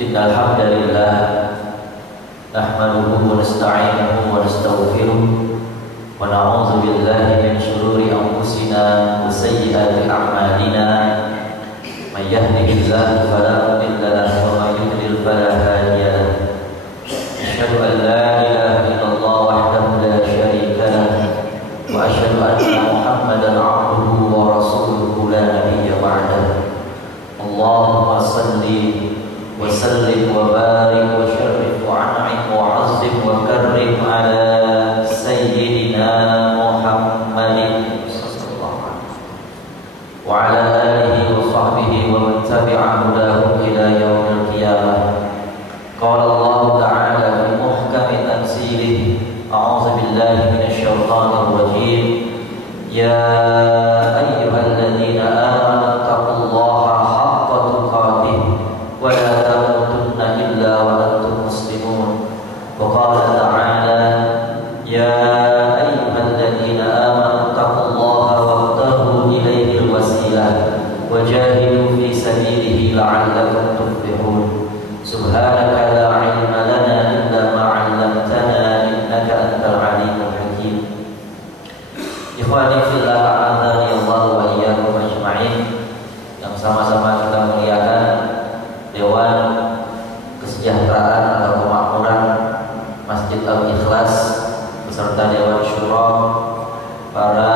Innal hamdalillah nahmaduhu wa nasta'inuhu wa nastaghfiruh wa na'udzu billahi min shururi anfusina wa sayyiati a'malina may yahdihillahu fala mudilla lahu wa may yudlil fala hadiya lahu. Asyhadu an la ilaha illallah wahdahu la syarika lahu wa asyhadu anna Muhammadan 'abduhu wa rasuluhu la nabiyya ba'dahu. Allahumma shalli wa sallim wa barik wa syarrif wa an'im wa 'azzim wa karrim ala sayyidina Muhammadin sallallahu alaihi wa ala alihi wa sahbihi wa man tabi'a hudahum ila yaumil qiyamah. Qala Allah ta'ala fi muhkami tanzilih, a'udzu billahi minasy syaithanir rajim. Ya ayyuhalladzina amanu taqullaha haqqa tuqatih wa la tamutunna illa wa antum muslimun. Wa qala ta'ala ya ayyuhalladzina amanu taqullaha wabtaghu ilayhi alwasilah wa jahidu fi sabilihi la'allakum tuflihun. Subhanaka la ilma lana illa ma 'allamtana innaka antal alimul hakim. Ikhwani fillah, a'adzani Allah wa iyyakum ajma'in. Yang sama-sama kita muliakan Dewan Kesejahteraan atau Kemakmuran Masjid Al-Ikhlas beserta Dewan Syuro, para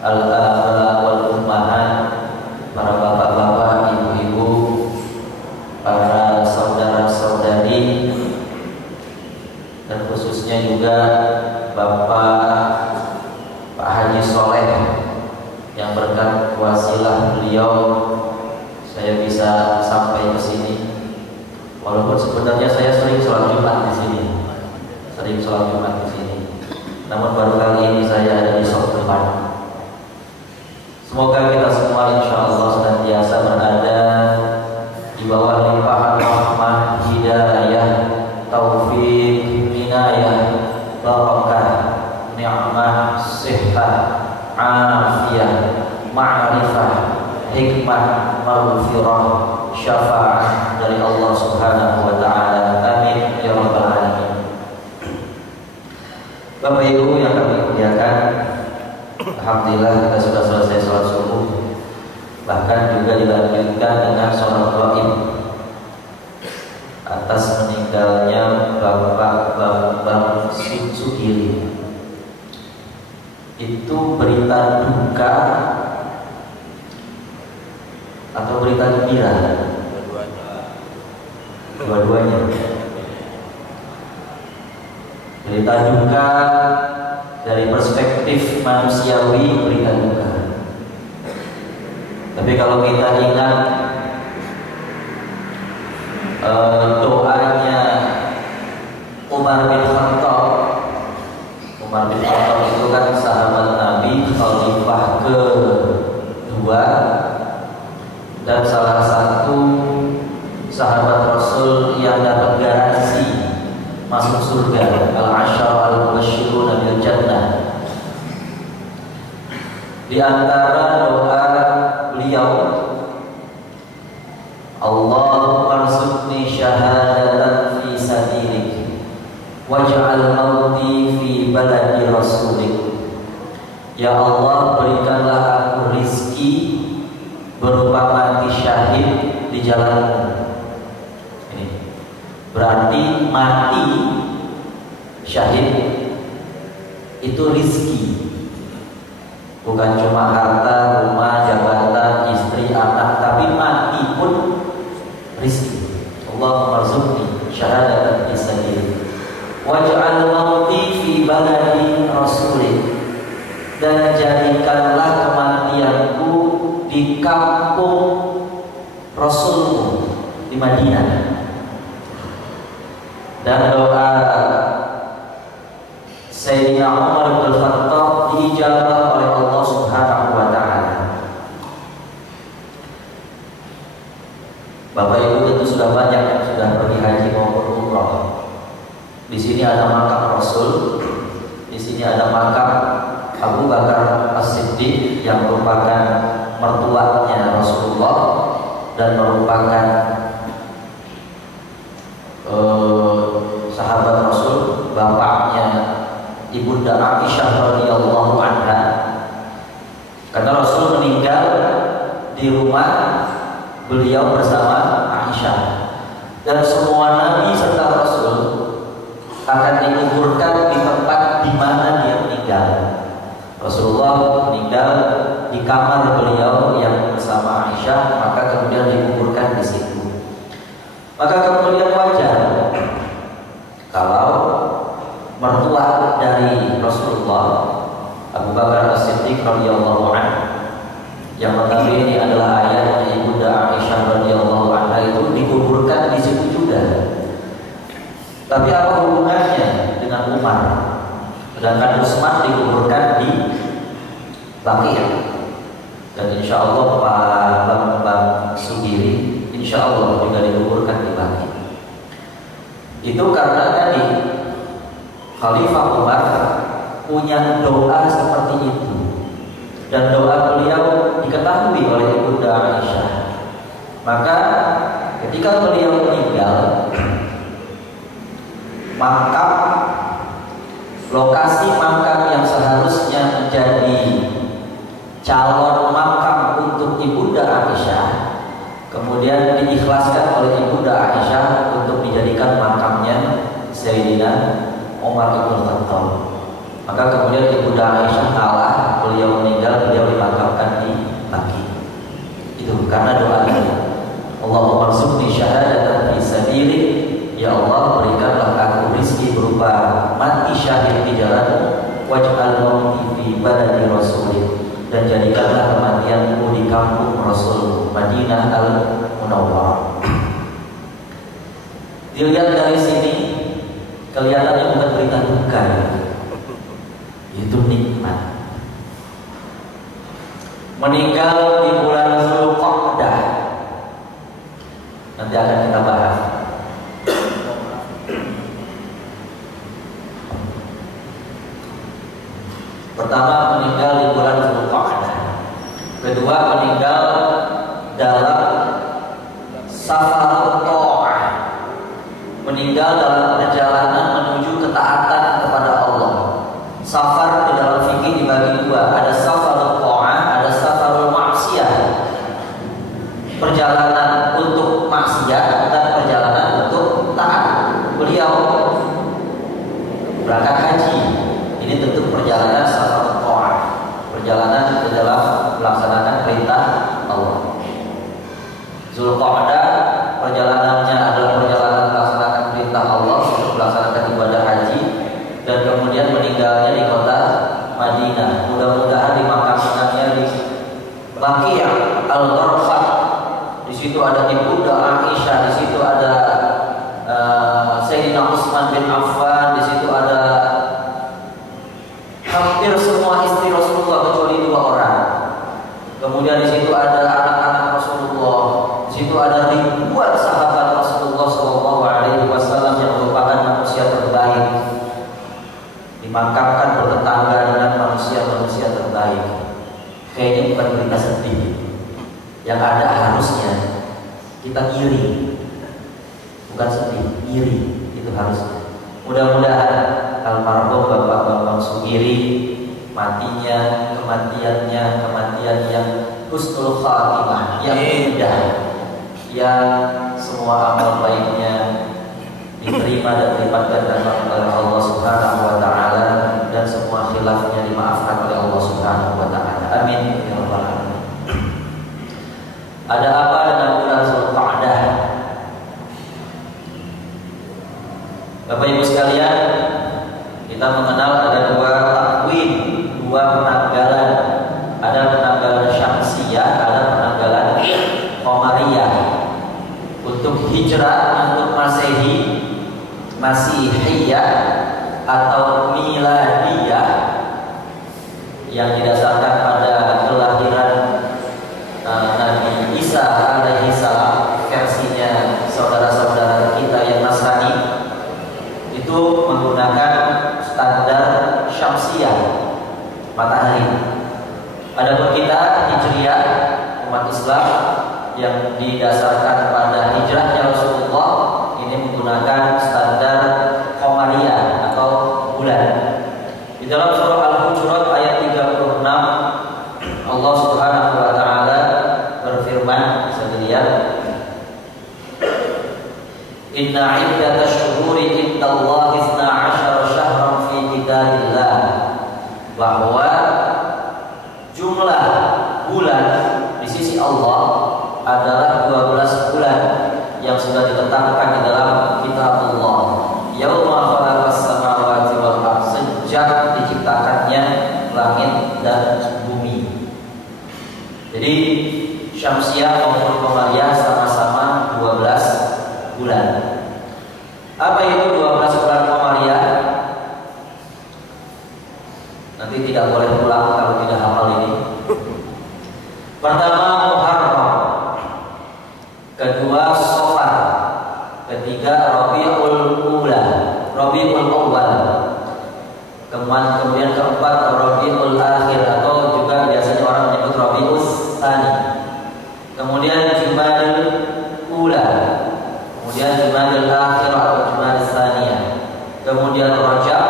al-aba wal ummahat, para bapak-bapak, ibu-ibu, para saudara-saudari, dan khususnya juga Bapak Pak Haji Soleh yang berkat wasilah beliau saya bisa sampai ke sini. Walaupun sebenarnya saya sering sholat Jumat di sini, namun baru kali ini saya ada di saf depan. Semoga kita semua insya Allah senantiasa berada di bawah limpahan rahmah, hidayah, taufik, inayah, barakah, ni'mah, sihah, afiyah, ma'rifah, hikmah, maghfirah, syafaat dari Allah Subhanahu wa taala. Amin ya rabbal alamin. Bapak Ibu yang kami muliakan, alhamdulillah kita sudah selesai sholat subuh, bahkan juga dilanjutkan dengan sholat gaib atas meninggalnya Bapak Bambang Sukiri. Itu berita duka atau berita gembira? Dua-duanya. Berita duka dari perspektif manusiawi, berita duka. Tapi kalau kita ingat doanya Umar bin Khattab. Umar bin Khattab itu kan sahabat Nabi, khalifah kedua dan salah satu sahabat Rasul yang dapat garansi masuk surga, al-asyara al-mubasysyiruna bil jannah. Di antara doa beliau, Allahumma arzuqni syahadatan fi sabilik waj'al mauti fi baladi rasulik. Ya Allah, berikanlah aku rizki berupa mati syahid di jalanmu. Ini berarti mati syahid itu rizki, bukan cuma harta, rumah, jabatan, istri, anak, tapi mati pun rizki. Allahumma rzuqni syahadatan fi sabilik waj'al mauti fi baladi rasulik, dan jadikanlah kematianku di kampung Rasulmu di Madinah. Dan doa Sayyidina Umar bin Khattab diijabah oleh Allah Subhanahu wa taala. Bapak Ibu tentu sudah banyak yang sudah pergi haji maupun umrah. Di sini ada makam Rasul, di sini ada makam Abu Bakar As-Siddiq yang merupakan mertuanya Rasulullah dan merupakan sahabat Rasul, bapaknya Ibunda Aisyah radhiyallahu anha. Karena Rasul meninggal di rumah beliau bersama Aisyah, dan semua nabi serta Rasul akan dikuburkan di tempat di mana dia meninggal. Rasulullah meninggal di kamar beliau yang bersama Aisyah, maka kemudian dikuburkan di situ. Maka kemudian wajar kalau mertua dari Rasulullah, Abu Bakar As-Siddiq radhiyallahu anhu, yang mengetahui ini adalah ayahnya Ibunda Aisyah radhiyallahu anha, itu dikuburkan di situ juga. Tapi apa hubungannya dengan Umar? Sedangkan Utsman dikuburkan di Baqi'. Dan insya Allah Pak Bambang Sugiri insya Allah juga dikuburkan di Baqi'. Itu karena tadi Khalifah Umar punya doa seperti itu, dan doa beliau diketahui oleh Ibunda Aisyah. Maka ketika beliau meninggal, makam, lokasi makam yang seharusnya menjadi calon makam untuk Ibunda Aisyah kemudian diikhlaskan oleh Ibunda Aisyah untuk dijadikan makamnya Sayyidina Umar bin Khattab. Maka kemudian Ibunda Aisyah kalah, beliau meninggal, beliau dimakamkan di Baqi'. Itu karena doa beliau, Allahumma rzuqni syahadatan fi sabilik, ya Allah berikanlah aku rizki berupa mati syahid di jalan, waj'al mauti fi baladi rasulik, dan jadikanlah kematianku di kampung Rasul Madinah Al-Munawwarah. Dilihat dari sini kelihatannya bukan berita duka, itu nikmat. Meninggal di bulan Zulqa'dah, nanti akan kita bahas. Pertama, meninggal di bulan Zulqa'dah. Kedua, meninggal dalam safar ta'ah, meninggal dalam perjalanan menuju ketaatan kepada Allah. Safar di dalam fikih dibagi dua, ada safarul ta'ah, ada safarul maksiyah. Perjalanan untuk maksiat dan perjalanan untuk taat. Beliau berangkat haji, ini tentu perjalanan safarul ta'ah, perjalanan di dalam melaksanakan perintah Allah. Zulqa'dah perjalanannya adalah perjalanan melaksanakan perintah Allah untuk melaksanakan ibadah haji, dan kemudian meninggalnya di kota Madinah. Mudah-mudahan dimakamkannya di Baqi' Al-Gharfah. Di situ ada Ibunda Aisyah, di situ ada Sayyidina Utsman bin Affan, di situ ada hampir semua istri Rasulullah kecuali 2 orang. Kemudian di situ ada anak-anak Rasulullah, di situ ada ribuan sahabat Rasulullah SAW yang merupakan manusia terbaik, dimakamkan bertetangga dengan manusia-manusia terbaik. Kayaknya bukan berita sedih. Yang ada harusnya kita iri, bukan sedih, iri. Itu harusnya. Mudah-mudahan almarhum Bapak Bambang Sugiri matinya, kematiannya kematian yang husnul khatimah, yang indah, yang semua amal baiknya diterima dan dilipat gandakan oleh Allah Subhanahu wa taala, dan semua khilafnya dimaafkan oleh Allah Subhanahu wa taala. Amin ya rabbal alamin. Ada apa dengan bulan Zulqa'dah? Bapak Ibu sekalian, kita mengenal ada 2 takwin, 2 penanggalan. Ada penanggalan Syamsiyah, ada penanggalan Qamariyah. Untuk hijrah, untuk Masehi, Masihiyah atau Miladiyah, yang didasarkan pada kelahiran Nabi Isa alaihi salam, versinya saudara-saudara kita yang Nasrani, itu menggunakan standar Syamsiyah, matahari. Adapun kita Hijriyah, umat Islam yang didasarkan pada hijrahnya Rasulullah, ini menggunakan sekalian, inna iddatash syuhuri indallahi 12 syahran fi kitabillah, bahwa jumlah bulan di sisi Allah adalah 12 bulan yang sudah ditetapkan di dalam kitab Allah. Yauma khalaqas samawati wal ardh, sejak diciptakannya langit dan bumi. Jadi Syamsiah maupun Qamariyah sama-sama 12 bulan. Apa itu 12 bulan Qamariyah? Nanti tidak boleh pulang kalau tidak hafal ini. Pertama Muharram, kedua Safar, ketiga Rabiul Ula, Rabiul Awal, kemudian keempat Rabiul Akhir atau juga biasanya orang menyebut Rabiul Tsani, kemudian Jumadil Ula, kemudian Jumadil Akhir atau Jumadil Tsaniyah, kemudian Rajab,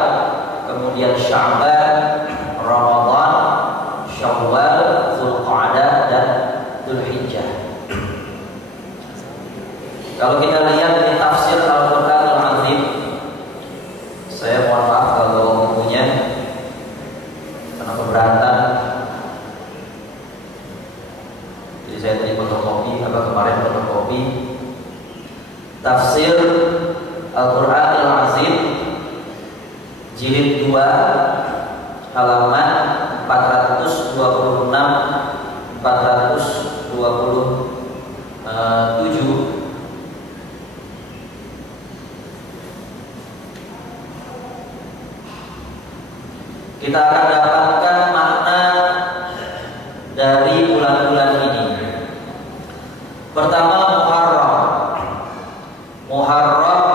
kemudian Sya'ban, Ramadan, Syawal, Dzulqa'dah dan Dzulhijjah. Kalau kita lihat di tafsir Al-Qur'anul Azim, saya mohon maaf kalau bukunya karena keberatan, jadi saya tadi fotokopi, kemarin fotokopi tafsir Al-Qur'anul Azim jilid 2 halaman 426 427. Kita akan dapatkan makna dari bulan-bulan ini. Pertama Muharram. Muharram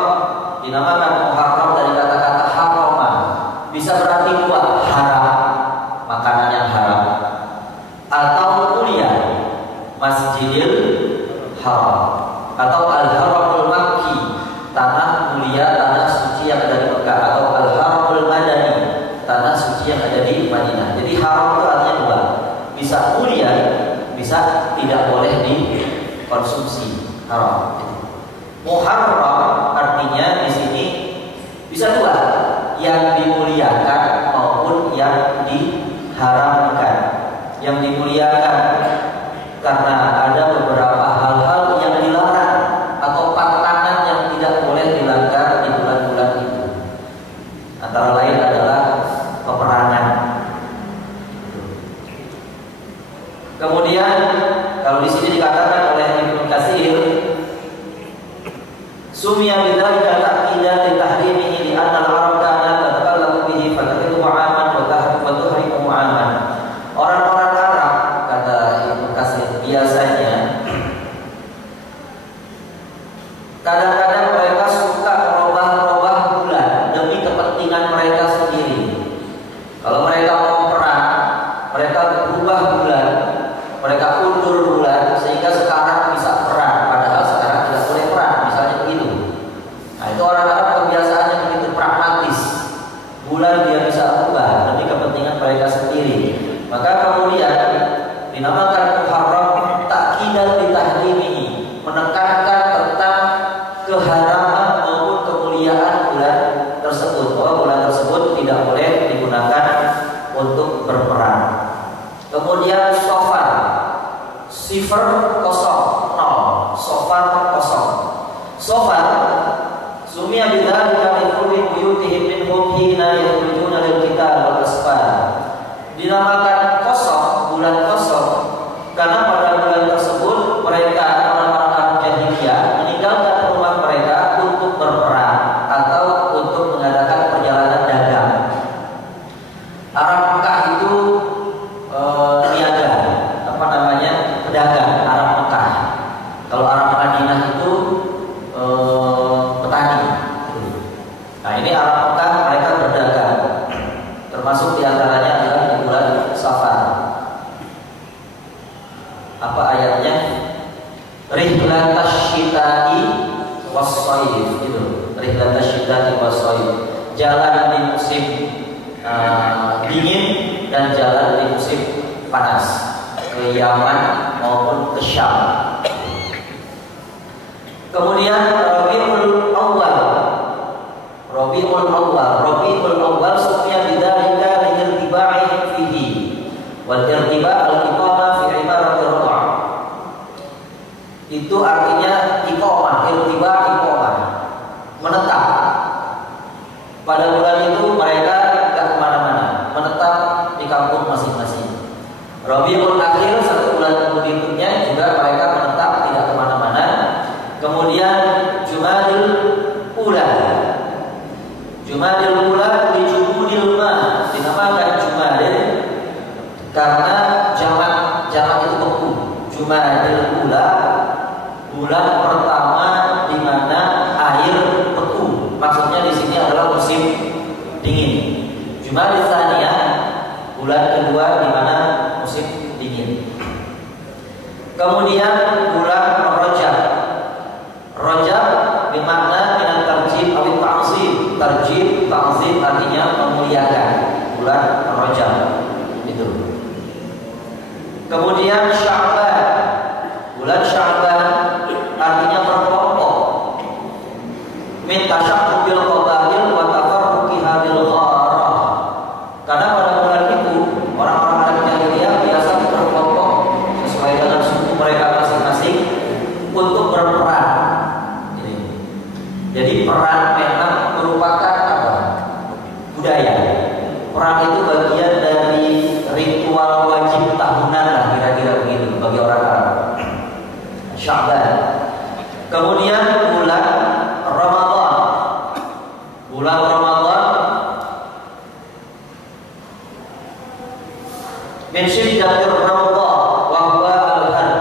dinamakan Muharram dari kata-kata harama. Bisa berarti dua, haram, makanan yang haram, atau mulia, Masjidil Haram, atau Al-Haramul Makki, tanah mulia, tanah suci yang ada di Mekah, atau Al-Haramul Madani, tanah suci yang ada di Madinah. Jadi haram itu artinya dua, bisa mulia, bisa tidak boleh dikonsumsi, haram. Muharram artinya di sini bisa dua, yang dimuliakan maupun yang diharamkan. Yang dimuliakan karena ada beberapa hal-hal yang dilarang atau pantangan yang tidak boleh dilanggar di bulan-bulan itu. Antara lain adalah peperangan. Kemudian kalau di sini dikatakan oleh Ibnu Katsir, sumya bidzalika ta'kidan li tahrimihi li anna al-arab kana tatakallamu bihi fatahrimu 'aman wa tahrimu 'aman. Orang-orang Arab, kata Ibnu Katsir, biasanya kadang-kadang mereka suka merubah-rubah bulan demi kepentingan mereka sendiri. Kalau mereka mau perang, mereka berubah bulan, mereka undur bulan sehingga sekarang bisa perang, padahal sekarang tidak boleh perang, misalnya begitu. Nah, itu orang Arab kebiasaannya begitu pragmatis. Bulan dia bisa ubah demi kepentingan mereka sendiri. Maka kemudian dinamakan Muharram ta'kidan li tahrimihi, menekankan tentang keharaman maupun kemuliaan bulan tersebut, bahwa bulan tersebut tidak boleh digunakan untuk berperang. Kemudian Safar, sifar kosong, nol, Safar kosong. Safar sumia bidzalika min kulli buyutihim minhum hina yakhurujuna lil qital wal asfar. Dinamakan kosong, bulan kosong, karena pada bulan tersebut mereka orang-orang Arab jahiliyah meninggalkan rumah mereka untuk berperang atau untuk mengadakan perjalanan dagang. Arab Mekah itu niaga, pedagang. Arab Mekah. Kalau Arab Madinah itu petani. Nah, ini Arab Mekah, mereka berdagang, termasuk diantaranya adalah di bulan Safar. Apa ayatnya? Rihlatash syita'i was-shaif, itu. Rihlatash syita'i was-shaif. Jalan di musim dingin dan jalan di musim panas, ke Yaman maupun ke Syam. Kemudian Rabiul Awal. Rabiul Awal summiya bidzalika li'irtiba'i fihi. Wal irtiba' al-iqamah fi ibarat ar-ra'. Itu artinya iqamah, iqamah, menetap. Pada bulan itu mereka tidak kemana-mana, menetap di kampung masing-masing. Rabiul Akhir, satu bulan berikutnya juga mereka menetap tidak kemana-mana. Kemudian Jumadil Ula di Jumudil Ma, dinamakan Jumadil karena jamak itu beku. Jumadil Ula, bulan pertama di mana air beku. Maksudnya di sini adalah musim dingin. Jumadil Tsaniyah, bulan kedua di mana musim dingin. Kemudian bulan Rajab bermakna dengan tarjib atau ta'zim. Tarjib, ta'zim artinya memuliakan. Bulan Rajab itu. Kemudian Sya'ban. Bulan Sya'ban artinya berkelompok. Min tashabbubil qabail wa tafarruqiha bil gharah. Karena pada bulan itu orang-orang Arab Jahiliyah biasa berkelompok sesuai dengan suku mereka masing-masing untuk berperang. Jadi perang memang merupakan budaya. Perang itu bagian dari ritual wajib tahunan lah, kira-kira begitu bagi orang Arab. Sya'ban. Kemudian bulan Ramadan. Bulan Ramadan min syiddatir rawda wa huwa al-har.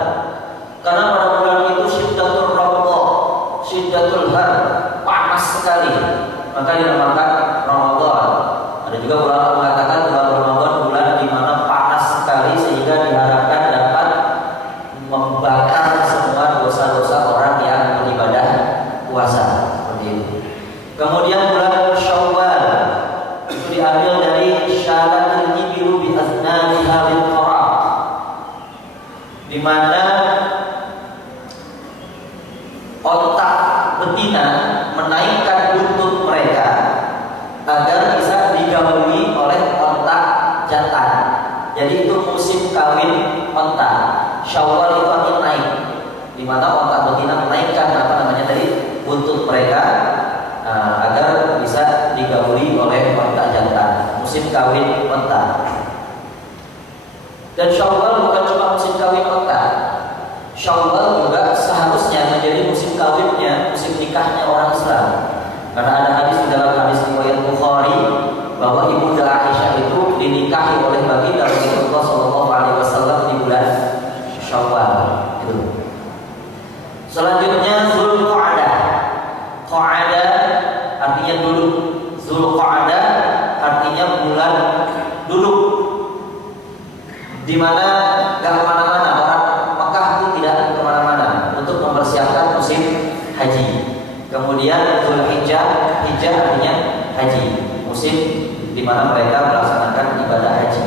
Karena pada bulan itu syiddatul rawda, syiddatul har, panas sekali, maka dinamakan Ramadan. Ada juga ulama mengatakan bulan Ramadan bulan di mana panas sekali sehingga diharapkan dapat membakar semua dosa-dosa orang yang beribadah puasa, seperti itu. Kemudian bulan Syawal itu diambil dari syaratil ibilu bi aznaniha bil qarah, di mana otak betina menaikkan buntut mereka agar bisa digabungi oleh onta jantan. Jadi itu musim kawin onta. Syawal itu artinya naik, di mana onta betina menaikkan dari buntut mereka agar bisa digabungi oleh onta jantan. Musim kawin onta. Dan Syawal bukan cuma musim kawin onta. Syawal juga seharusnya menjadi musim kawinnya, musim nikahnya orang Islam. Karena ada hadis di dalam hadis riwayat Bukhari bahwa Ibunda Aisyah itu dinikahi oleh baginda Rasulullah SAW di bulan Syawal. Itu. Selanjutnya Zulqa'dah. Qa'dah artinya duduk. Zulqa'dah artinya bulan duduk, di mana gak kemana-mana, orang Mekah itu tidak kemana-mana untuk mempersiapkan musim haji. Kemudian Zulhijjah, hijjah artinya haji, musim di mana mereka melaksanakan ibadah haji.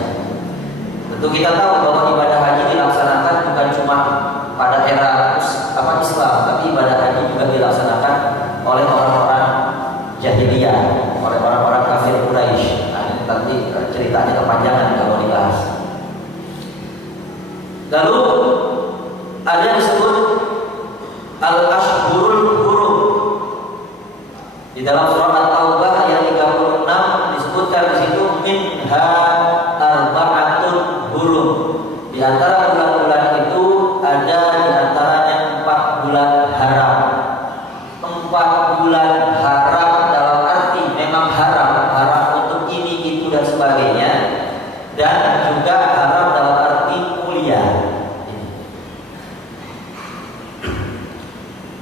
Tentu kita tahu bahwa ibadah haji dilaksanakan bukan cuma pada era Islam, tapi ibadah haji juga dilaksanakan oleh orang-orang jahiliyah, oleh orang-orang kafir Quraisy. Nah, ini nanti ceritanya kepanjangan kalau dibahas. Lalu ada yang disebut Al-Ashhurul Hurum. Di dalam surah At-Taubah ayat 36 disebutkan di situ minha arba'atun hurum. Di antara bulan-bulan itu ada di antaranya 4 bulan haram. 4 bulan haram dalam arti memang haram untuk ini, itu dan sebagainya, dan juga haram dalam arti mulia.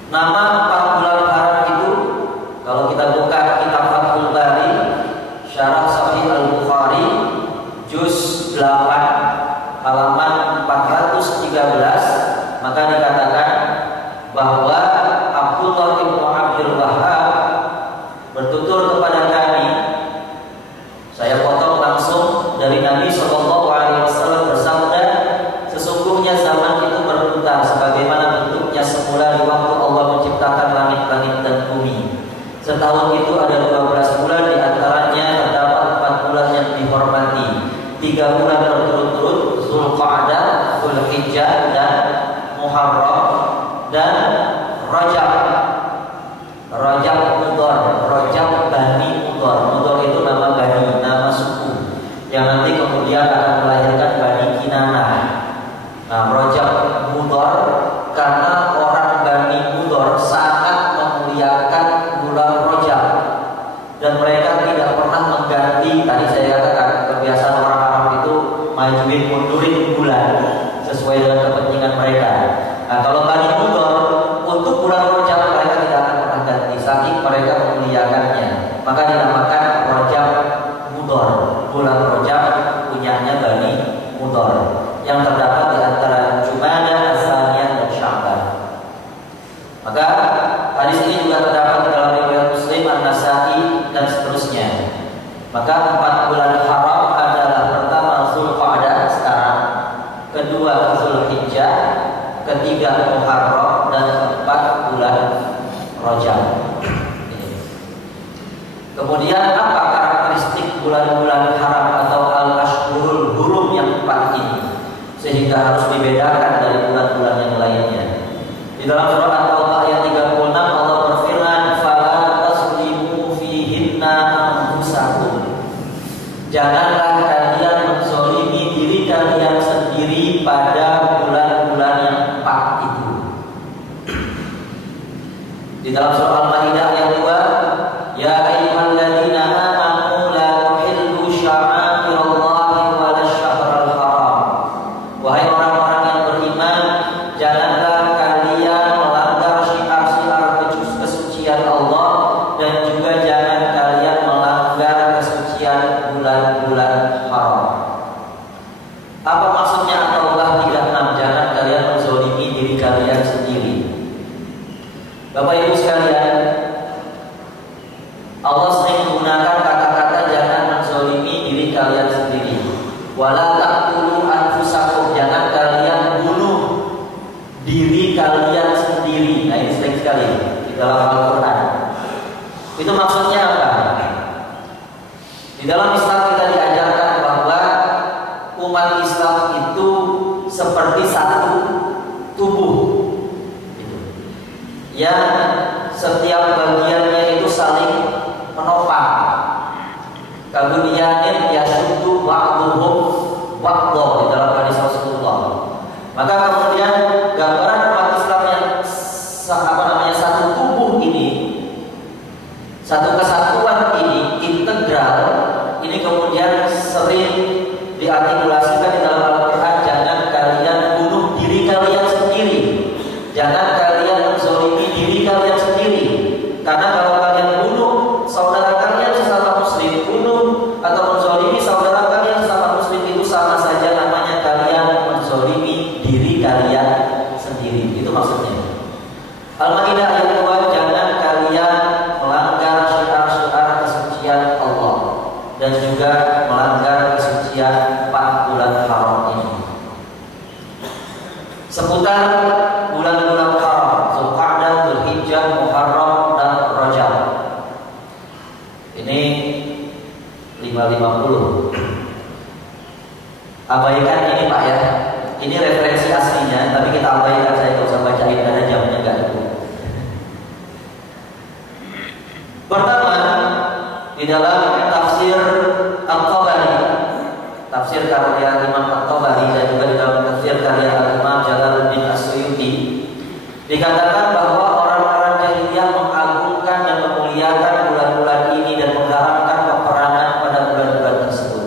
Nama 4 bulan haram itu kalau kita buka kitab Fathul Bari Syarah Sahih Al-Bukhari juz 8 halaman 413, maka dikatakan bahwa Abdullah bin Abdul Wahhab bertutur kepada kami, saya potong langsung dari Nabi SAW bersabda, sesungguhnya zaman itu berputar sebagaimana bentuknya semula di waktu Allah menciptakan setahun itu ada 12 bulan, di antaranya terdapat 4 bulan yang dihormati. 3 bulan berturut-turut, Zulqa'dah, Dzulhijjah, dan Muharram, dan Rajab. Rajab Mudhar, Rajab Bani Mudhar. Mudhar itu nama bani, nama suku yang nanti kemudian akan melahirkan Bani Kinanah. Nah, Rajab Mudhar karena orang Bani Mudhar sangat memuliakan bulan Rajab dan mereka tidak pernah mengganti. Tadi saya katakan kebiasaan orang Arab itu majuin mundurin bulan sesuai dengan kepentingan mereka. Nah, kalau Bani Mudhar untuk bulan Rajab mereka tidak akan pernah ganti, saking mereka memuliakannya. Maka dinamakan Rajab Mudhar. Bulan Rajab punyanya Bani Mudhar yang terdapat di antara Jumadah, Tsaniyah, dan Sya'ban. Maka hadis ini juga terdapat di dalam riwayat Muslim, An-Nasa'i, dan seterusnya. Maka 4 bulan haram adalah pertama Zulqa'dah sekarang, kedua Dzulhijjah, ketiga Muharram, dan keempat bulan Rajab. Kemudian apa karakteristik bulan-bulan haram atau al-ashhurul hurum yang 4 ini sehingga harus dibedakan dari bulan-bulan yang lainnya? Di dalam surah At-Taubah ayat 36 Allah berfirman, "Fala tazlimu fihinna anfusakum." Janganlah kalian menzalimi diri kalian sendiri pada bulan-bulan yang 4 itu. Di dalam surah Al-Maidah ayat 2, "Ya ayyuhalladzina amanu la tuhillu sya'airallahi wa la syahral haram." Wahai orang-orang yang beriman, janganlah kalian melanggar syiar-syiar kesucian Allah dan juga jangan kalian melanggar kesucian bulan-bulan haram. Apa maksudnya At-Taubah 36? Jangan kalian menzalimi diri kalian sendiri. Bapak Ibu sekalian, Allah sering menggunakan kata-kata jangan menzalimi diri kalian sendiri. Wala taqtulu anfusakum, jangan kalian bunuh diri kalian sendiri. Nah, ini sering sekali di dalam Al-Quran. Itu maksudnya apa? Di dalam Islam kita diajarkan bahwa umat Islam itu seperti satu tubuh, yang setiap bagiannya itu saling menopang. Kabunyanin yasuddu ba'duhum ba'dha di dalam hadis Rasulullah. Maka kemudian gambaran umat Islam yang satu tubuh ini, satu kesatuan ini, integral ini kemudian sering diartikulasikan di dalam Al-Quran. Jangan kalian bunuh diri kalian sendiri, jangan kalian menzalimi diri kalian sendiri. Karena kalau kalian bunuh saudara kalian sesama muslim, bunuh atau menzalimi saudara kalian sesama muslim, itu sama saja namanya kalian menzalimi diri kalian sendiri. Itu maksudnya. Al-Maidah ayat 2, jangan kalian melanggar syiar-syiar kesucian Allah dan juga melanggar kesucian 4 bulan haram ini. Seputar bulan-bulan haram, Zulqa'dah, Dzulhijjah, Muharram, dan Rajab. Ini 550. Abaikan ini Pak ya. Ini referensi aslinya, tapi kita abaikan, saya tidak usah bacain karena jamnya nggak ada. Pertama, di dalam tafsir At-Tabari, tafsir karya Imam At-Tabari, dan juga di dalam tafsir karya Imam Jalaluddin As-Suyuti, dikatakan bahwa orang-orang jahiliyah mengagungkan dan memuliakan bulan-bulan ini dan mengharamkan peperangan pada bulan-bulan tersebut.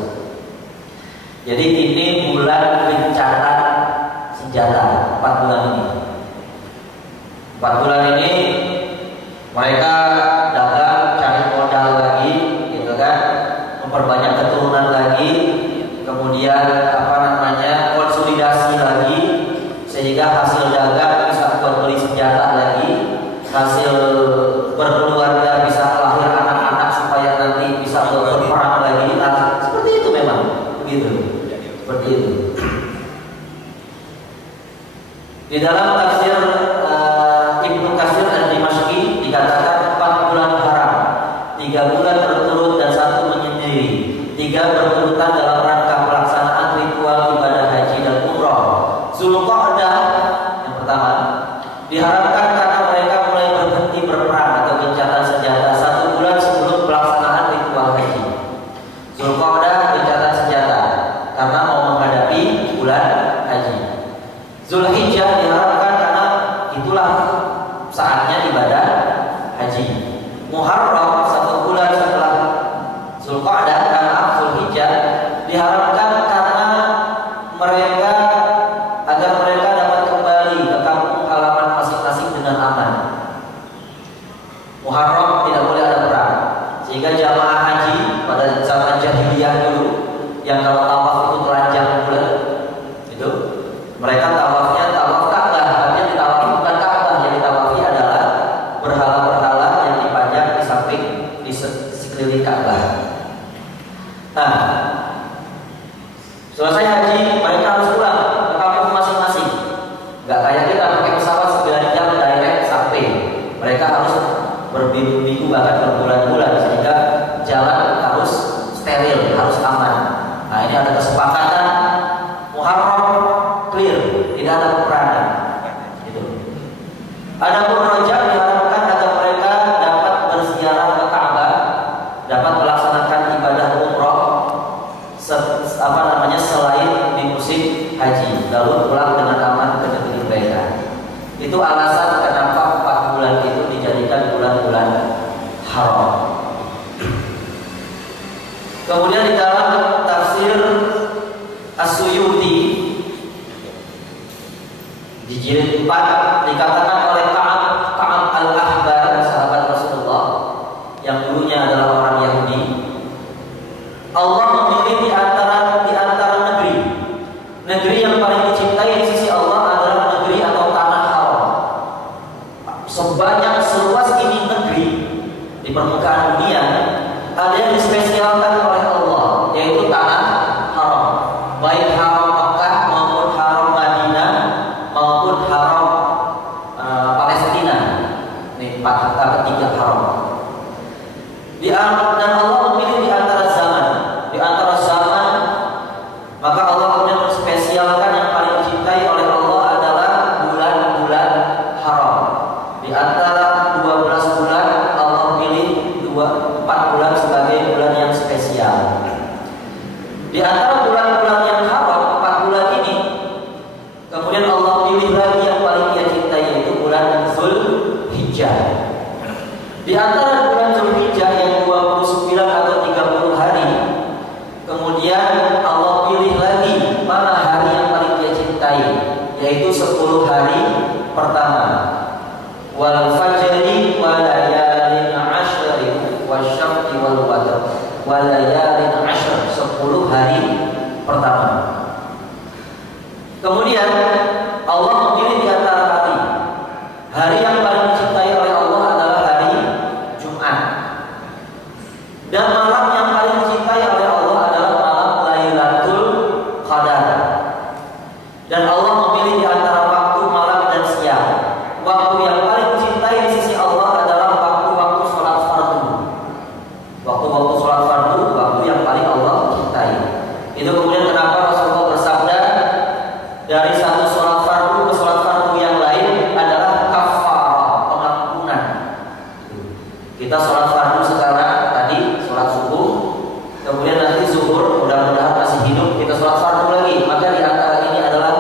Jadi ini bulan gencatan senjata, 4 bulan ini. 4 bulan ini mereka dagang, cari modal lagi, gitu kan, memperbanyak keturunan lagi, kemudian konsolidasi lagi, sehingga hasil dagang bisa buat beli senjata lagi, hasil berkeluarga bisa lahir anak-anak supaya nanti bisa berperang lagi. Nah, seperti itu memang, begitu, seperti itu. Di dalam tafsir Ibnu Katsir Ad-Dimashqi dikatakan 4 bulan haram. Muharram 1 bulan setelah Zulhijjah diharapkan karena mereka agar mereka dapat kembali ke kampung halaman masing-masing dengan aman. Muharram tidak boleh ada perang, sehingga jamaah haji pada zaman jahiliyah dulu yang kalau tawaf itu telanjang bulan itu, mereka tawafnya tawaf Ka'bah, artinya ditawafi bukan Ka'bah, yang ditawafi adalah berhala-berhala yang dipajang di samping di sekeliling Ka'bah. Nah, selesai haji mereka harus pulang ke kampung masing-masing. Gak kayak kita pakai pesawat 9 jam direct sampai. Mereka harus berminggu-minggu bahkan berbulan-bulan, sehingga jalan harus steril, harus aman. Nah, ini ada kesepakatan Muharram clear, tidak ada peperangan. Gitu. Ada Rajab diharapkan agar mereka dapat berziarah ke Ka'bah, dapat melaksanakan ibadah umroh selain di musim haji, lalu pulang dengan aman ke negeri mereka. Itu alasan kenapa 4 bulan itu dijadikan bulan-bulan haram. Kemudian di dalam tafsir As-Suyuti di jilid 4 dikatakan oleh Ka'ab al-Ahbar, sahabat Rasulullah yang dulunya adalah orang Yahudi, Allah memilih di antara negeri yang paling dicintai di sisi Allah adalah negeri atau tanah haram. Seluas ini negeri di permukaan dunia, ada yang dispesialkan oleh Allah, yaitu tanah haram, baik haram Mekah maupun haram Madinah maupun haram Palestina. Ini 3 haram. Dan Allah memilih di antara zaman, maka Allah kemudian menspesialkan yang paling dicintai oleh Allah adalah bulan-bulan haram. Di antara 12 bulan Allah pilih 4 bulan sebagai bulan yang spesial. Di antara bulan-bulan yang haram, 4 bulan ini kemudian Allah pilih lagi yang paling Dia cintai, yaitu bulan Zulhijjah. Di antara bulan Zulhijjah yang 29 atau 30 hari, kemudian Allah pilih lagi mana hari yang paling Dia cintai, yaitu 10 hari pertama. Wal fajri wa layalin 'ashrin wasyaf'i wal watr wa layalin 'ashr, 10 hari pertama. Kemudian Allah memilih di antara hari yang paling dicintai oleh Allah adalah hari Jumat. Dan malam yang paling dicintai oleh Allah adalah malam Lailatul Qadar. Dan Allah memilih di antara waktu malam dan siang. Waktu yang paling dicintai di sisi Allah adalah waktu-waktu sholat fardu. Waktu-waktu sholat fardu, waktu yang paling Allah cintai. Itu kemudian kenapa Rasulullah bersabda, dari satu sholat fardu ke sholat fardu yang lain adalah kafarah, pengampunan. Kita sholat fardu sekarang, tadi sholat subuh, kemudian nanti zuhur, mudah-mudahan masih hidup, kita sholat fardu lagi. Maka di antara ini adalah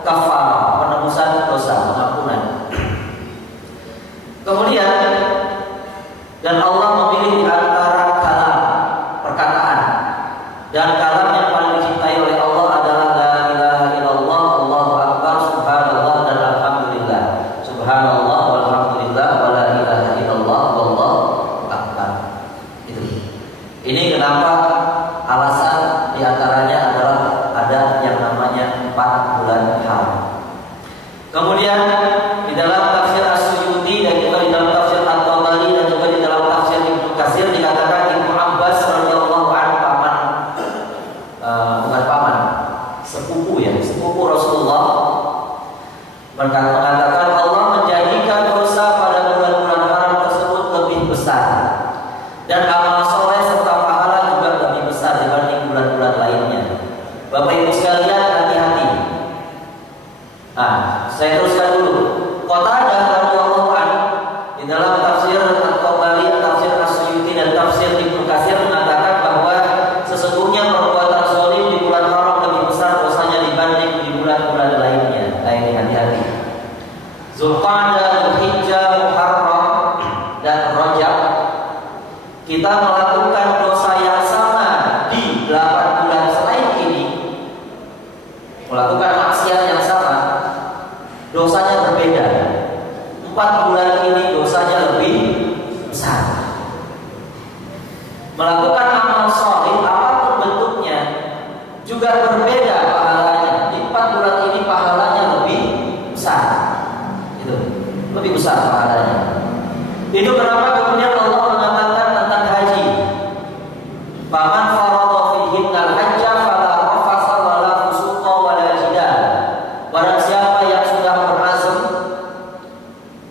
kafarah, penebusan dosa, pengampunan. Kemudian, dan Allah memilih di antara kalam, perkataan, dan kalam yang paling dicintai oleh Allah adalah la ilaha illallah, Allahu akbar, subhanallah dan alhamdulillah. Subhanallah walhamdulillah wa la ilaha illallah wallahu akbar. Ini kenapa alasan diantaranya adalah ada yang namanya 4 bulan haram. Kemudian di dalam tafsir As-Suyuti dan juga di dalam tafsir At-Tabari dan juga di dalam tafsir dosanya lebih besar. Melakukan amal soleh apapun bentuknya juga berbeda pahalanya. Di 4 bulan ini pahalanya lebih besar, gitu, lebih besar pahalanya. Itu kenapa kemudian Allah mengatakan tentang haji, faman farada fihinnal hajja fala rafasa wala fusuqa wala jidal. Barang siapa yang sudah berazam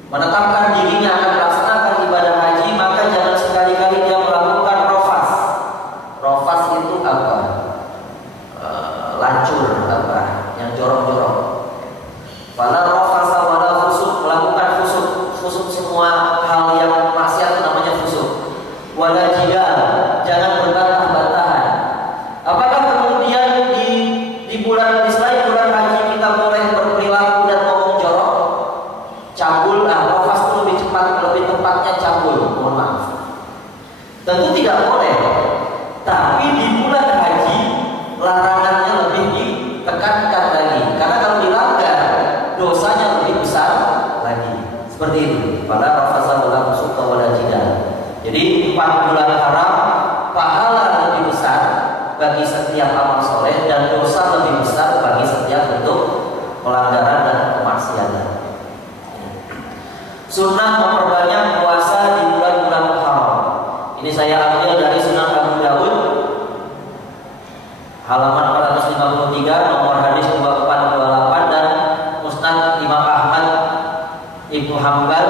menetapkan dirinya akan melaksanakan ibadah haji, maka jangan sekali-kali dia melakukan rafas. Rafas itu apa? Lancur, apa? Yang jorok-jorok. Fala rafasa wala fusuq, melakukan fusuq. Fusuq semua hal yang maksiat namanya fusuq. Wala jidal, jangan berbantah-bantahan. Apakah kemudian di bulan di selain bulan haji kita boleh berperilaku dan ngomong jorok? Cabul, rafas itu lebih cepat, lebih tepatnya cabul. Mohon maaf. Tentu tidak boleh. Tapi di bulan haji larangannya lebih ditekankan lagi. Karena kalau dilanggar dosanya lebih besar lagi. Seperti itu. Pada rafasa wala fusuqa wala jidal. Jadi 4 bulan haram pahala lebih besar bagi setiap amal soleh dan dosa lebih besar bagi setiap bentuk pelanggaran dan kemaksiatan. Sunnah memperbanyak puasa di bulan-bulan haram. Ini saya ambil dari Sunan Abu Dawud halaman 453, nomor hadis 2428, dan Musnad Imam Ahmad Ibnu Hanbal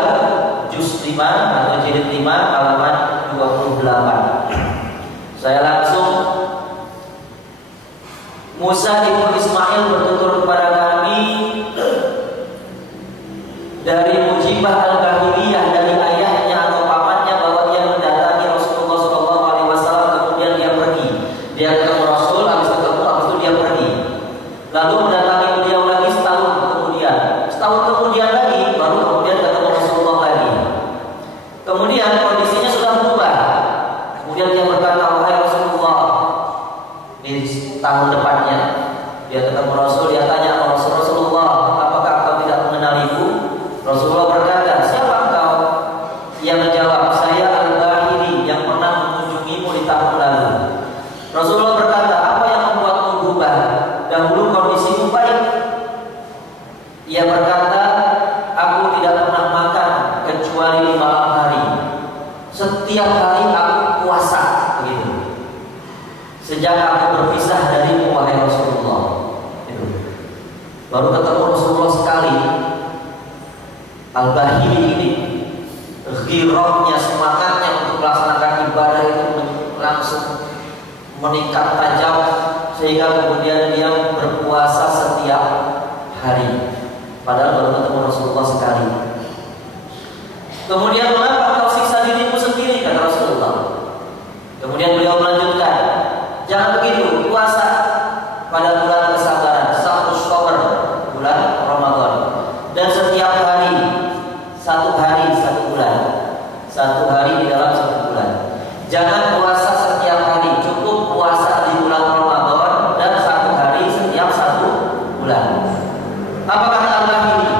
juz 5 atau jilid 5 halaman 28. Saya langsung, Musa ibnu Ismail bertutur kepada kami dari Mujibah al-Bahiliyah, dari ayahnya atau pamannya, bahwa dia mendatangi Rasulullah SAW, kemudian dia pergi. Dia ketemu Rasul, habis ketemu, habis itu dia pergi. Lalu mendatangi beliau lagi setahun kemudian lagi, baru kemudian ketemu Rasulullah lagi. Kemudian kondisinya sudah berubah. Kemudian dia berkata, wahai Rasulullah, di tahun depannya dia ketemu Rasul, dia tanya, Rasulullah, apakah engkau tidak mengenaliku? Rasulullah berkata, siapa engkau? Ia menjawab, saya Al-Bahili yang pernah mengunjungimu di tahun lalu. Rasulullah berkata, apa yang membuatmu berubah? Dahulu kondisimu baik. Ia berkata, aku tidak pernah makan kecuali di malam hari. Setiap hari aku puasa, begitu. Sejak aku berpisah darimu, wahai Rasulullah. Itu. Baru ketemu Rasulullah sekali. Al-Bahili ini ghirahnya, semangatnya untuk melaksanakan ibadah itu langsung meningkat tajam, sehingga kemudian dia berpuasa setiap hari. Padahal baru ketemu Rasulullah sekali. Kemudian, mengapa kau siksa dirimu sendiri, kata Rasulullah. Kemudian beliau melanjutkan, jangan begitu, puasa pada bulan kesabaran, Syahrul Sabr, bulan Ramadan, dan setiap hari, 1 hari 1 bulan, 1 hari di dalam 1 bulan. Jangan puasa setiap hari, cukup puasa di bulan Ramadan dan 1 hari setiap 1 bulan. Apa kata Allah ini?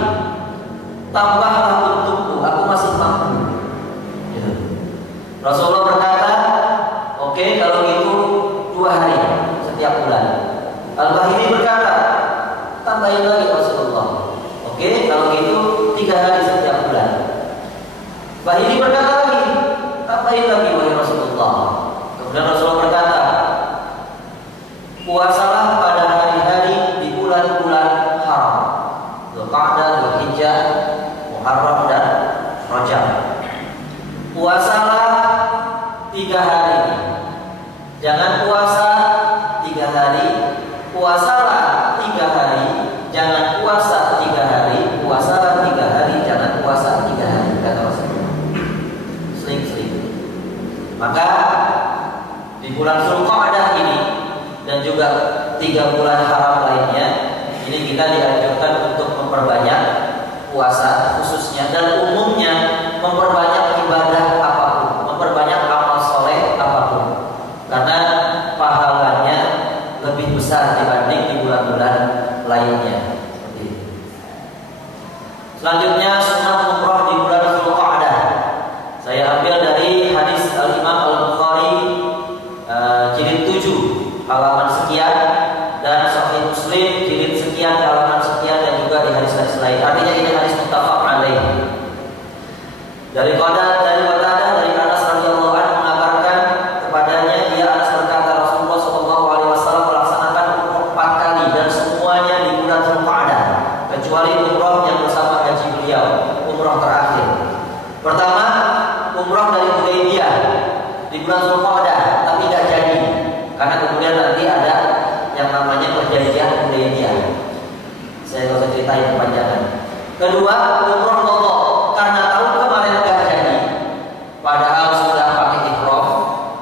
Tambahlah untukku, aku masih mampu. Gitu. Rasulullah berkata, oke, kalau gitu 2 hari setiap bulan. Al-Bahili berkata, tambahin lagi Rasulullah. Oke, kalau gitu 3 hari setiap bulan. Bahili berkata lagi, tambahin lagi wahai Rasulullah. Kemudian Rasulullah berkata, puasalah pada hari-hari di bulan-bulan haram, Dzulqa'dah, Dzulhijjah, Muharram, dan Rajab. Puasalah 3 hari. Jangan puasa 3 hari. Puasalah 3 hari. Jangan puasa 3 hari. Puasalah 3 hari. Jangan puasa 3 hari, kata Rasulullah. Seling-seling. Maka di bulan Dzulqa'dah ini dan juga 3 bulan haram lainnya, ini kita dianjurkan untuk memperbanyak puasa khususnya, dan umumnya memperbanyak ibadah apapun, memperbanyak amal soleh apapun, karena pahalanya lebih besar dibanding di bulan-bulan lainnya. Selanjutnya, sunnah umrah di bulan Dzulqa'dah. Dari Qatadah dari Anas radhiyallahu anhu mengabarkan kepadanya, dia Anas berkata Rasulullah sallallahu alaihi wasallam melaksanakan umrah 4 kali dan semuanya di bulan Dzulqa'dah, kecuali umrah yang bersama haji beliau, umrah terakhir. Pertama, umrah dari Hudaybiyah di bulan Dzulqa'dah, tapi tidak jadi karena kemudian nanti ada yang namanya perjanjian Hudaybiyah. Saya nggak usah ceritain kepanjangan. Kedua, umrah qadha karena tahun kemarin nggak jadi, padahal sudah pakai ihram,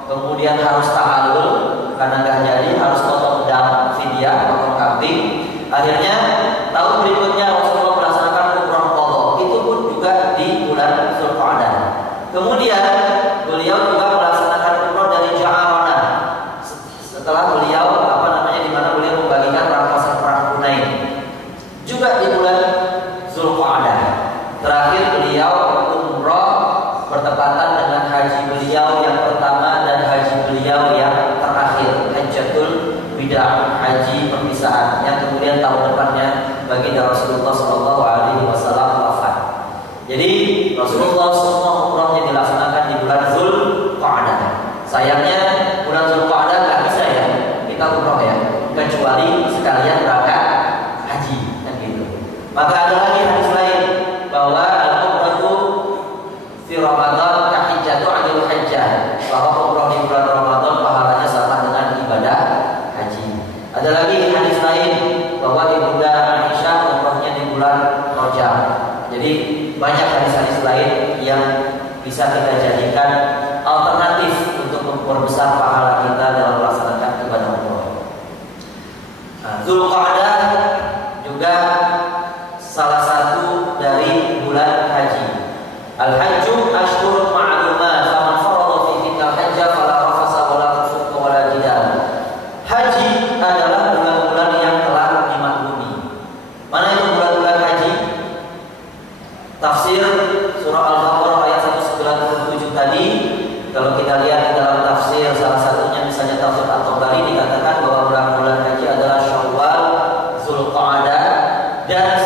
kemudian harus tahallul karena nggak jadi, harus potong dam fidyah, potong kambing. Akhirnya tahun berikutnya Rasulullah melaksanakan umrah qadha, itu pun juga di bulan Dzulqa'dah. Kemudian beliau juga melaksanakan umrah dari Ja'arana setelah beliau di mana beliau membagikan rampasan perang Hunain, juga di bulan Dzulqa'dah. Terakhir beliau umrah bertepatan dengan haji beliau yang pertama dan haji beliau yang terakhir, Hajjatul Wida', haji perpisahan, yang kemudian tahun depannya baginda Rasulullah sallallahu alaihi wasallam wafat. Jadi Rasulullah semua umrahnya dilaksanakan di bulan Dzulqa'dah. Sayangnya bulan Dzulqa'dah nggak bisa ya kita umrah ya, kecuali sekalian berangkat haji kan gitu. Maka ada lagi hadis lain bahwa al-umratu fi Ramadan ka hajjatu 'anil hajjah, bahwa umrah di bulan Ramadan pahalanya sama dengan ibadah haji. Ada lagi hadis lain bahwa ibunda Aisyah umrahnya di bulan Rajab. Jadi banyak hadis-hadis lain yang bisa kita jadikan alternatif untuk memperbesar pahala kita dalam melaksanakan ibadah umrah. Dzulqa'dah juga salah satu dari bulan haji. Al-hajju ashhurun ma'lumat, faman farada fihi al-hajja fala rafasa wala fusuqa wala jidal. Haji adalah bulan-bulan yang telah dimaklumi. Mana itu bulan-bulan haji? Tafsir surah Al-Baqarah ayat 197 tadi, kalau kita lihat di dalam tafsir salah satunya misalnya tafsir At-Tabari dikatakan bahwa bulan-bulan haji adalah Syawal, Dzulqa'dah, dan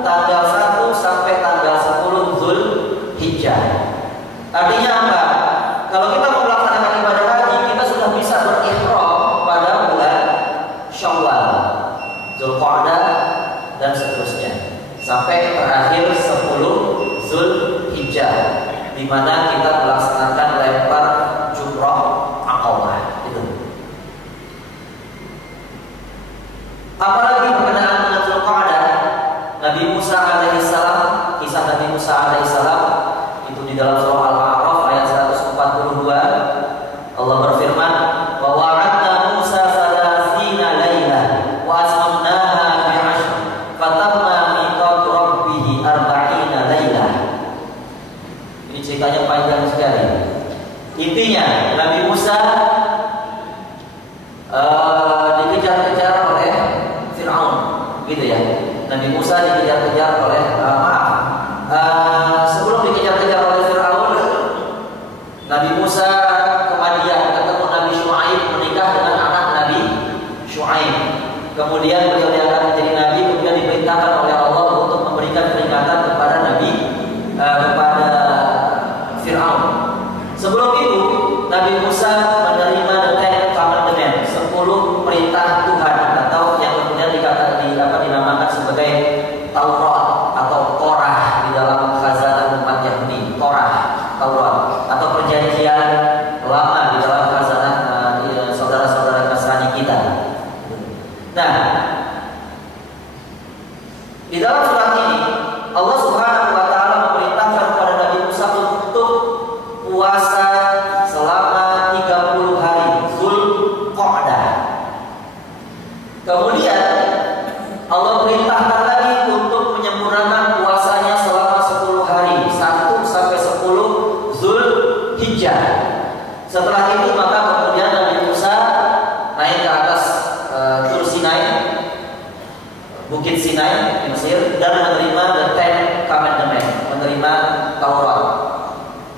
tanggal 1 sampai tanggal 10 Dzulhijjah. Artinya apa? Kalau kita mau melaksanakan ibadah haji, kita sudah bisa berihram pada bulan Syawal, Dzulqa'dah, dan seterusnya sampai terakhir 10 Dzulhijjah, di mana kita melaksanakan lempar jumrah Aqabah itu. Apalagi berkenaan dengan Dzulqa'dah, Nabi Musa alaihissalam, kisah Nabi Musa alaihissalam itu di dalam surah Al-A'raf ayat 142, Allah berfirman, wa wa'adna Musa 30 lailah wa asmamnaha bi 'ashr fatamma miqatu rabbih 40 lailah. Ini ceritanya panjang sekali. Intinya Nabi Musa dikejar-kejar oleh Fir'aun, gitu ya. Nabi Musa dikejar-kejar oleh sebelum dikejar-kejar oleh Fir'aun, Nabi Musa ke Madian ketemu Nabi Syu'aib, menikah dengan anak Nabi Syu'aib. Kemudian beliau diangkat menjadi nabi, kemudian diperintahkan oleh Allah untuk memberikan peringatan kepada kepada Fir'aun. Sebelum itu Nabi Musa menerima Ten Commandment, 10 perintah Tuhan, atau yang kemudian dinamakan sebagai Taurat atau Torah di dalam khazanah umat Yahudi. Taurat atau perjanjian lama di dalam khazanah saudara-saudara Nasrani kita. Nah, di dalam surat ini Allah Subhanahu wa taala memerintahkan kepada Nabi Musa untuk puasa selama 30 hari Dzulqa'dah. Kemudian Allah perintahkan lagi untuk menyempurnakan puasanya selama 10 hari, 1 sampai 10 Dzulhijjah. Setelah itu maka kemudian Nabi Musa naik ke atas Tur Sinai, Bukit Sinai di Mesir, dan menerima the Ten Commandment, menerima Taurat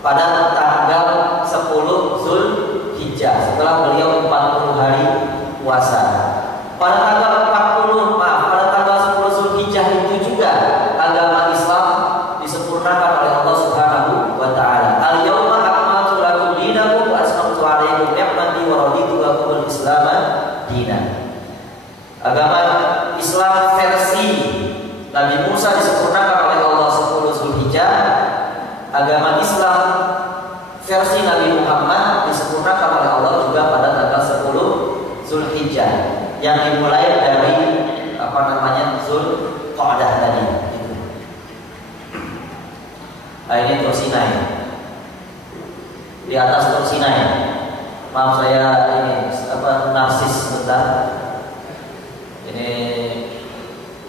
pada tanggal 10 Dzulhijjah setelah beliau 40 hari puasa. Pada tanggal 10 Dzulhijjah itu juga agama Islam disempurnakan oleh Allah Subhanahu agama Islam versi Nabi Muhammad disempurnakan oleh Allah juga pada tanggal 10 Zulhijjah yang dimulai dari Zulqa'dah tadi. Nah, ini Tur Sinai. Di atas Tur Sinai. Maaf saya ini narsis sebentar.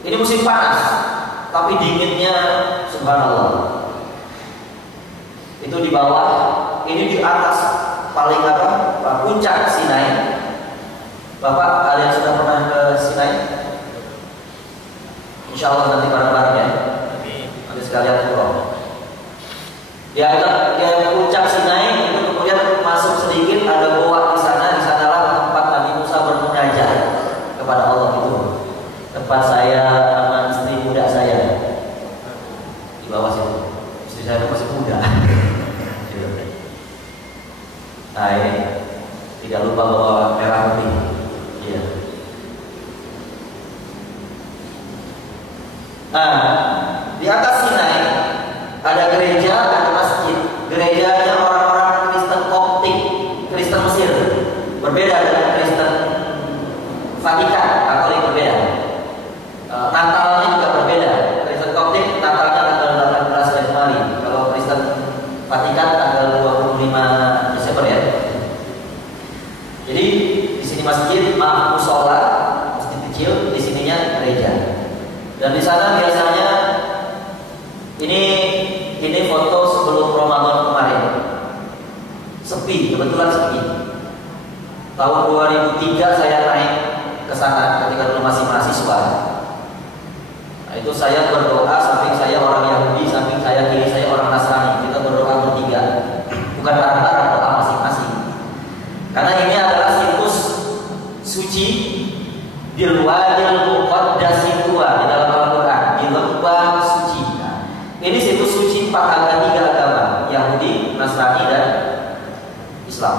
Ini musim panas, tapi dinginnya subhanallah. Itu di bawah, ini di atas paling puncak Sinai. Bapak, kalian sudah pernah ke Sinai? Insya Allah nanti bareng-bareng ya. Nanti sekalian pulang. Di puncak Sinai itu kemudian masuk sedikit ada goa di sana. Di sanalah tempat Nabi Musa bermunajat kepada Allah itu. Tempat saya sama istri muda saya di bawah situ. Istri saya itu masih muda. Nah ini tidak lupa bawa merah putih. Iya. Nah, di atas Sinai ada gereja, ada masjid. Gerejanya orang-orang Kristen Koptik, Kristen Mesir. Berbeda dengan Kristen Vatikan, Katolik berbeda. Natalnya juga berbeda. Kristen Koptik Natalnya tanggal 18 Januari. Kalau Kristen Vatikan tanggal 25 Desember ya. Jadi di sini masjid, musola, masjid kecil, di sininya gereja. Dan di sana biasanya ini foto sebelum Ramadan kemarin. Sepi, kebetulan sepi. Tahun 2003 saya naik ke sana ketika dulu masih mahasiswa. Nah, itu saya berdoa, samping saya orang Yahudi, samping saya kiri saya orang Nasrani. Kita berdoa bertiga, bukan bareng-bareng, doa masing-masing. Karena ini adalah situs suci Wadil Muqaddasi Tua di dalam Al-Quran, di lembah suci. Nah, ini situs suci tiga agama, Yahudi, Nasrani, dan Islam.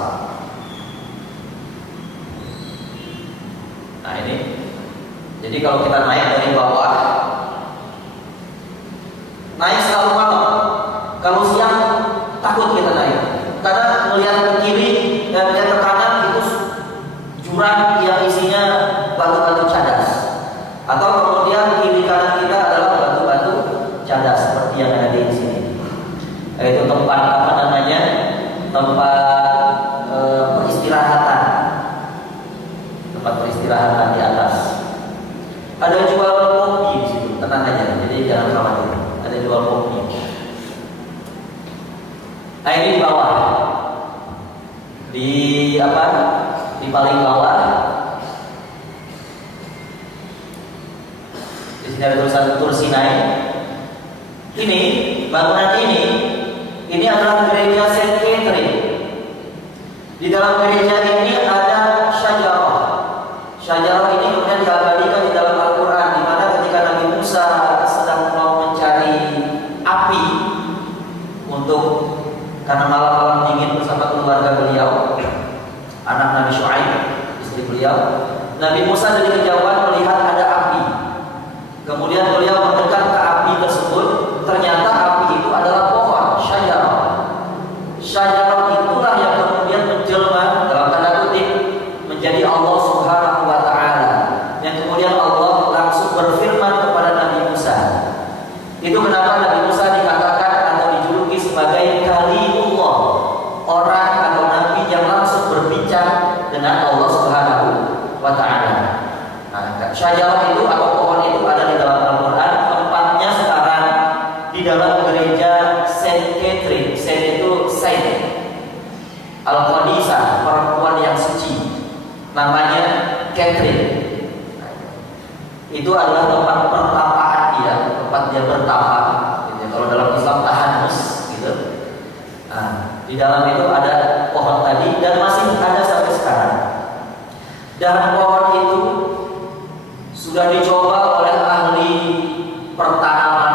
Nah ini, jadi kalau kita naik dari bawah, naik selalu malam. Kalau siang takut kita naik, karena melihat ke kiri dan melihat ke kanan itu jurang yang isinya batu-batu cadas, atau kemudian kiri kanan kita adalah batu-batu cadas seperti yang ada di sini. Itu tempat tempat peristirahatan, peristirahatan di atas. Ada jual kopi di situ, tenang aja, jadi jangan khawatir. Ada jual kopi. Nah ini di bawah, di paling bawah. Di sini ada tulisan Tur Sinai. Ini bangunan ini adalah gereja Saint Catherine. Di dalam gereja ini ada syajarah. Syajarah ini kemudian diabadikan di dalam Al-Quran, di mana ketika Nabi Musa sedang mau mencari api karena malam-malam dingin bersama keluarga beliau, anak Nabi Syuaib, istri beliau, Nabi Musa dari kejauhan melihat ada api. Kemudian beliau mendekat ke api tersebut. Ternyata api itu adalah pohon syajarah. Syajarah itulah yang kemudian menjelma dalam tanda kutip menjadi Allah Subhanahu wa Ta'ala, yang kemudian Allah langsung berfirman kepada Nabi Musa. Itu kenapa Nabi Musa dikatakan atau dijuluki sebagai kalimullah, orang atau nabi yang langsung berbicara dengan Allah Subhanahu wa Ta'ala. Nah, syajarah itu atau pohon itu ada di dalam Al-Quran. Tempatnya sekarang di dalam gereja Saint Catherine. Saint itu Saint, Al-Qadisah, perempuan yang suci. Namanya Catherine. Itu adalah tempat pertapaan dia, tempat dia bertapa. Gitu. Kalau dalam Islam tahanus, gitu. Nah, di dalam itu ada pohon tadi dan masih ada sampai sekarang. Dan pohon itu sudah dicoba oleh ahli pertanaman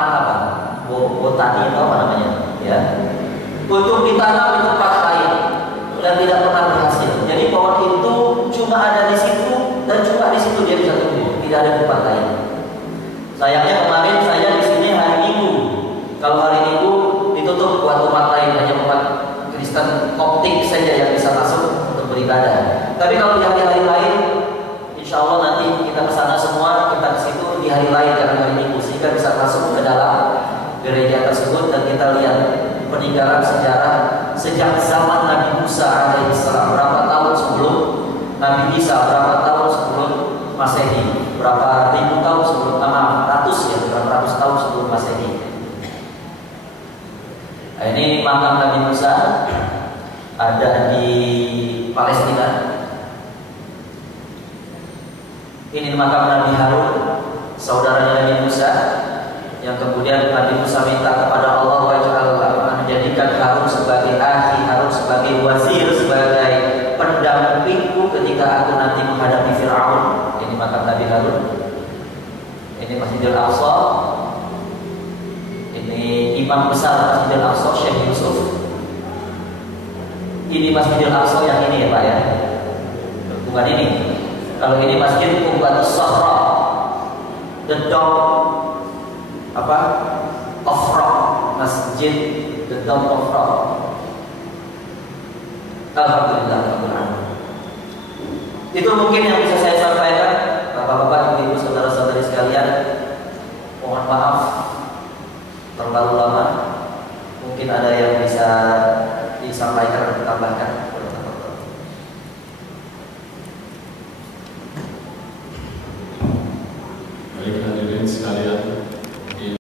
botani atau apa namanya, ya, untuk ditanam di tempat lain dan tidak pernah berhasil. Jadi pohon itu cuma ada di situ dan cuma di situ dia bisa tumbuh, tidak ada di tempat lain. Sayangnya kemarin saya di sini hari Minggu. Kalau hari Minggu ditutup buat Kristen Koptik saja yang bisa masuk untuk beribadah. Tapi kalau di hari-hari lain, insya Allah nanti kita ke sana semua, kita ke situ di hari lain karena hari Minggu, sehingga bisa masuk ke dalam gereja tersebut dan kita lihat peninggalan sejarah sejak zaman Nabi Musa alaihissalam, berapa tahun sebelum Nabi Isa, berapa tahun sebelum Masehi, berapa ribu tahun sebelum, ratus ya, berapa ratus tahun sebelum Masehi. Nah, ini makam Nabi Musa ada di Palestina. Ini makam Nabi Harun, saudaranya Nabi Musa, yang kemudian Nabi Musa minta kepada Allah menjadikan Harun sebagai akhi, Harun sebagai wazir, sebagai pendampingku ketika aku nanti menghadapi Fir'aun. Ini makam Nabi Harun. Ini Masjidil Aqsa. Ini imam besar Masjidil Aqsa, Syekh Yusuf. Ini Masjidil Aqsa yang ini ya Pak ya, bukan ini. Kalau ini Masjid Qubbatus Sahra, the Dome of Rock, Masjid the Dome of Rock. Alhamdulillah. Itu mungkin yang bisa saya sampaikan, Bapak-bapak, Ibu, saudara-saudari sekalian. Mohon maaf terlalu lama. Mungkin ada yang bisa disampaikan atau ditambahkan. Baik hadirin sekalian.